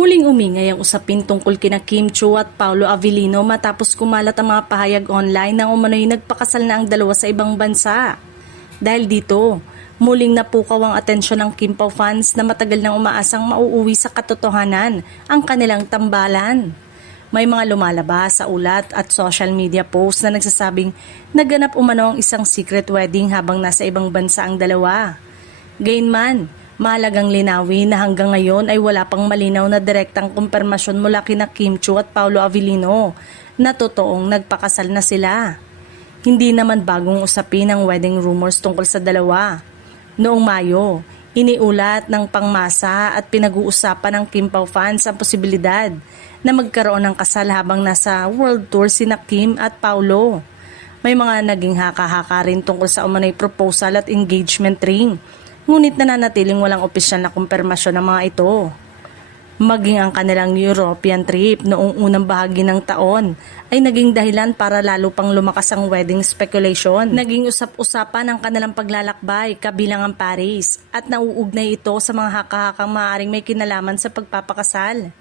Muling umingay ang usapin tungkol kina Kim Chiu at Paolo Avellino matapos kumalat ang mga pahayag online nang umano'y nagpakasal na ang dalawa sa ibang bansa. Dahil dito, muling napukaw ang atensyon ng Kim Pao fans na matagal nang umaasang mauuwi sa katotohanan ang kanilang tambalan. May mga lumalabas sa ulat at social media posts na nagsasabing naganap umano ang isang secret wedding habang nasa ibang bansa ang dalawa. Gayunman, mahalagang linawin na hanggang ngayon ay wala pang malinaw na direktang kumpirmasyon mula kina Kim Chiu at Paolo Avellino na totoong nagpakasal na sila. Hindi naman bagong usapin ang wedding rumors tungkol sa dalawa. Noong Mayo, iniulat ng pangmasa at pinag-uusapan ng Kim Pao fans ang posibilidad na magkaroon ng kasal habang nasa world tour sina Kim at Paolo. May mga naging haka-haka rin tungkol sa umano'y proposal at engagement ring. Ngunit nananatiling walang opisyal na kumpirmasyon ng mga ito. Maging ang kanilang European trip noong unang bahagi ng taon ay naging dahilan para lalo pang lumakas ang wedding speculation. Naging usap-usapan ang kanilang paglalakbay kabilang ang Paris at nauugnay ito sa mga haka-hakang maaaring may kinalaman sa pagpapakasal.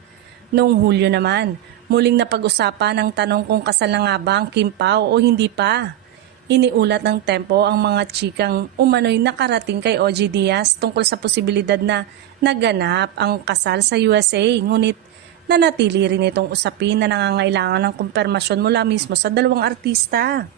Noong Hulyo naman, muling napag-usapan ang tanong kung kasal na nga ba ang Kim Pao o hindi pa. Iniulat ng Tempo ang mga chikang umano'y nakarating kay OG Diaz tungkol sa posibilidad na naganap ang kasal sa USA. Ngunit nanatili rin itong usapin na nangangailangan ng kumpirmasyon mula mismo sa dalawang artista.